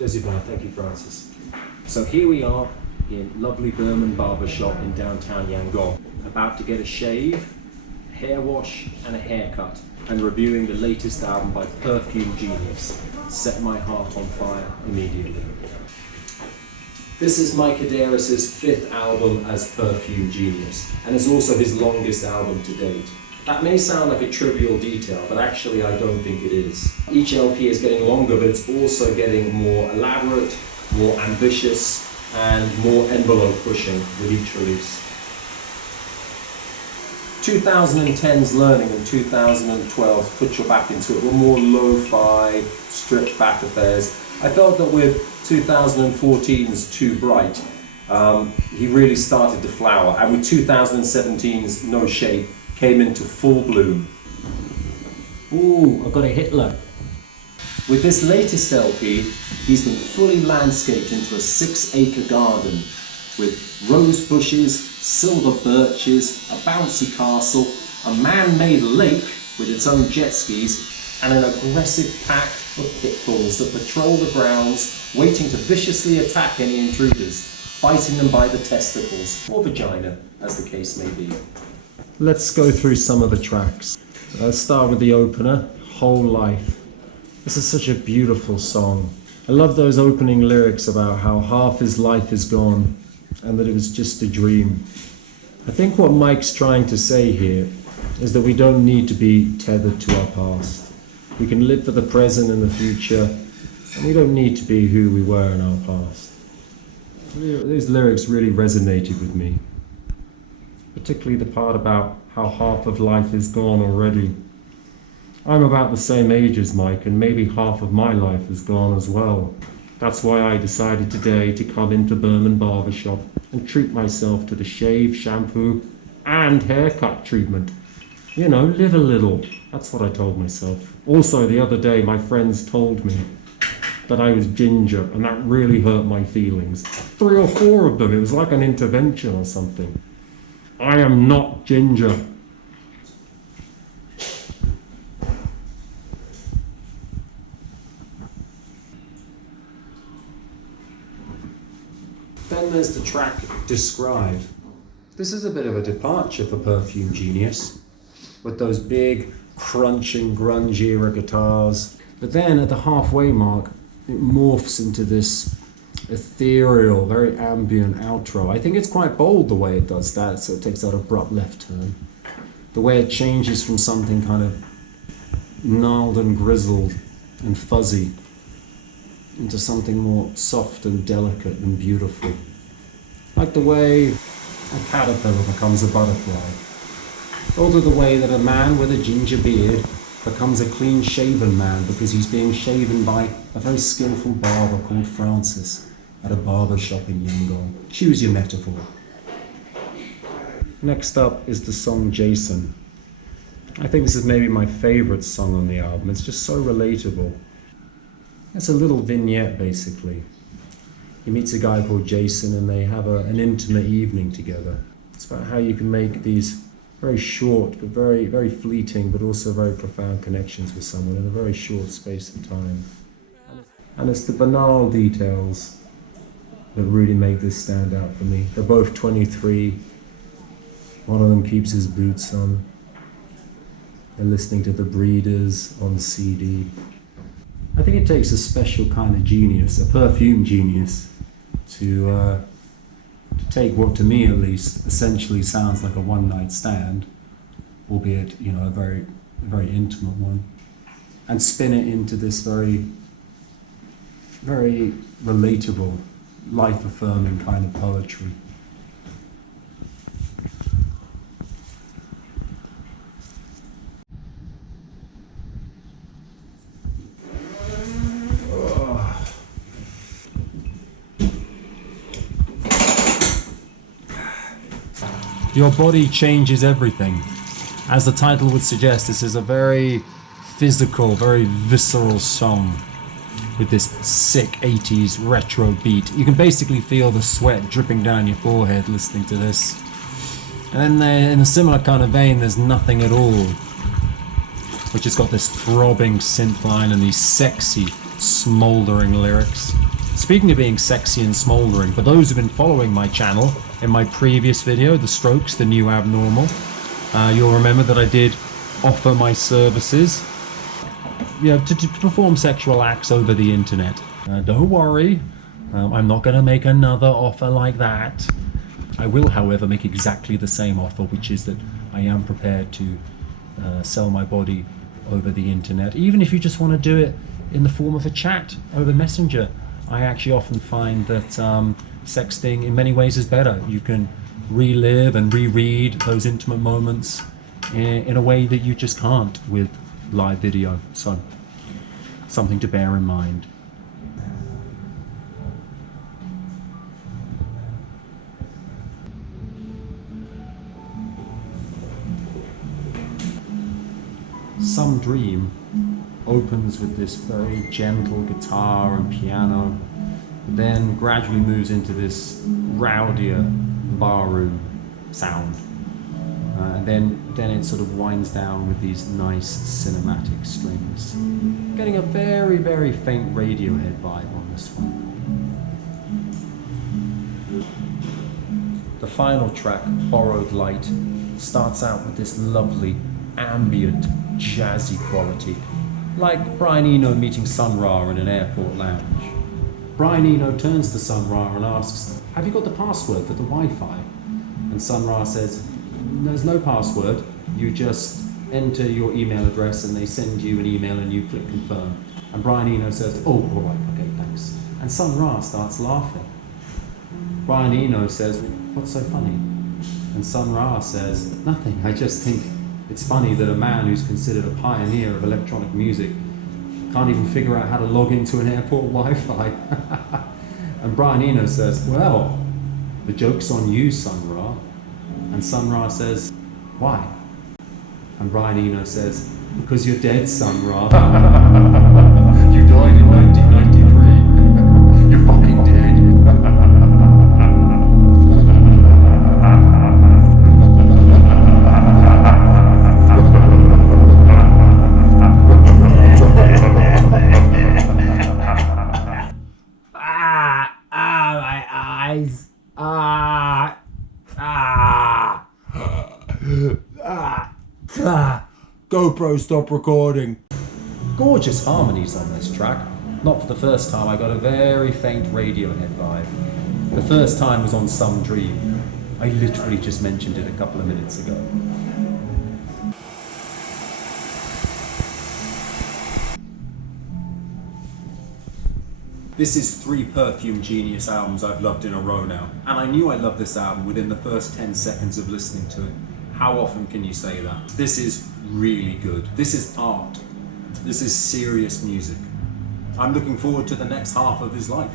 Desibar, thank you, Francis. So here we are in lovely Burman barbershop in downtown Yangon, about to get a shave, hair wash and a haircut, and reviewing the latest album by Perfume Genius, Set My Heart on Fire Immediately. This is Mike Aderis's 5th album as Perfume Genius, and it's also his longest album to date. That may sound like a trivial detail, but actually I don't think it is. Each LP is getting longer, but it's also getting more elaborate, more ambitious, and more envelope pushing with each release. 2010's Learning and 2012's Put Your Back Into It were more lo-fi, stripped back affairs. I felt that with 2014's Too Bright, he really started to flower, and with 2017's No Shape, came into full bloom. Ooh, I've got a Hitler. With this latest LP, he's been fully landscaped into a 6-acre garden with rose bushes, silver birches, a bouncy castle, a man-made lake with its own jet skis, and an aggressive pack of pit bulls that patrol the grounds, waiting to viciously attack any intruders, biting them by the testicles, or vagina, as the case may be. Let's go through some of the tracks. Let's start with the opener, Whole Life. This is such a beautiful song. I love those opening lyrics about how half his life is gone and that it was just a dream. I think what Mike's trying to say here is that we don't need to be tethered to our past. We can live for the present and the future, and we don't need to be who we were in our past. These lyrics really resonated with me, particularly the part about how half of life is gone already. I'm about the same age as Mike, and maybe half of my life is gone as well. That's why I decided today to come into Burman barbershop and treat myself to the shave, shampoo, and haircut treatment. You know, live a little. That's what I told myself. Also, the other day, my friends told me that I was ginger, and that really hurt my feelings. 3 or 4 of them. It was like an intervention or something. I am not ginger. Then there's the track Describe. This is a bit of a departure for Perfume Genius, with those big, crunching, grunge era guitars. But then at the halfway mark, it morphs into this ethereal, very ambient outro. I think it's quite bold the way it does that, so it takes that abrupt left turn. The way it changes from something kind of gnarled and grizzled and fuzzy into something more soft and delicate and beautiful. Like the way a caterpillar becomes a butterfly. Or the way that a man with a ginger beard becomes a clean-shaven man because he's being shaven by a very skillful barber called Francis at a barber shop in Yangon. Choose your metaphor. Next up is the song Jason. I think this is maybe my favorite song on the album. It's just so relatable. It's a little vignette, basically. He meets a guy called Jason and they have an intimate evening together. It's about how you can make these very short, but very, very fleeting, but also very profound connections with someone in a very short space of time. And it's the banal details that really make this stand out for me. They're both 23. One of them keeps his boots on. They're listening to The Breeders on CD. I think it takes a special kind of genius, a perfume genius, to take what, to me at least, essentially sounds like a one-night stand, albeit, you know, a very, very intimate one, and spin it into this very, very relatable, life-affirming kind of poetry. Your body changes everything. As the title would suggest, this is a very physical, very visceral song with this sick 80s retro beat. You can basically feel the sweat dripping down your forehead listening to this. And then in a similar kind of vein, there's Nothing at All, which has got this throbbing synth line and these sexy, smouldering lyrics. Speaking of being sexy and smouldering, for those who've been following my channel, in my previous video, The Strokes, The New Abnormal, you'll remember that I did offer my services, you know, to perform sexual acts over the internet. Don't worry, I'm not going to make another offer like that. I will, however, make exactly the same offer, which is that I am prepared to sell my body over the internet, even if you just want to do it in the form of a chat over Messenger. I actually often find that sexting in many ways is better. You can relive and reread those intimate moments in a way that you just can't with live video. So, something to bear in mind. Some Dream opens with this very gentle guitar and piano, then gradually moves into this rowdier barroom sound, and then it sort of winds down with these nice cinematic strings, getting a very, very faint Radiohead vibe on this one. The final track, Borrowed Light, starts out with this lovely ambient jazzy quality, like Brian Eno meeting Sun Ra in an airport lounge. Brian Eno turns to Sun Ra and asks, "Have you got the password for the Wi-Fi?" And Sun Ra says, "There's no password, you just enter your email address and they send you an email and you click confirm." And Brian Eno says, "Oh, all right, okay, thanks." And Sun Ra starts laughing. Brian Eno says, "What's so funny?" And Sun Ra says, "Nothing, I just think it's funny that a man who's considered a pioneer of electronic music can't even figure out how to log into an airport Wi-Fi." And Brian Eno says, "Well, the joke's on you, Sun Ra." And Sun Ra says, "Why?" And Brian Eno says, "Because you're dead, Sun Ra." You died in 1993. You're fucking dead. GoPro, stop recording. Gorgeous harmonies on this track. Not for the first time I got a very faint Radiohead vibe. The first time was on Some Dream. I literally just mentioned it a couple of minutes ago. This is 3 Perfume Genius albums I've loved in a row now. And I knew I loved this album within the first 10 seconds of listening to it. How often can you say that? This is really good. This is art. This is serious music. I'm looking forward to the next half of his life.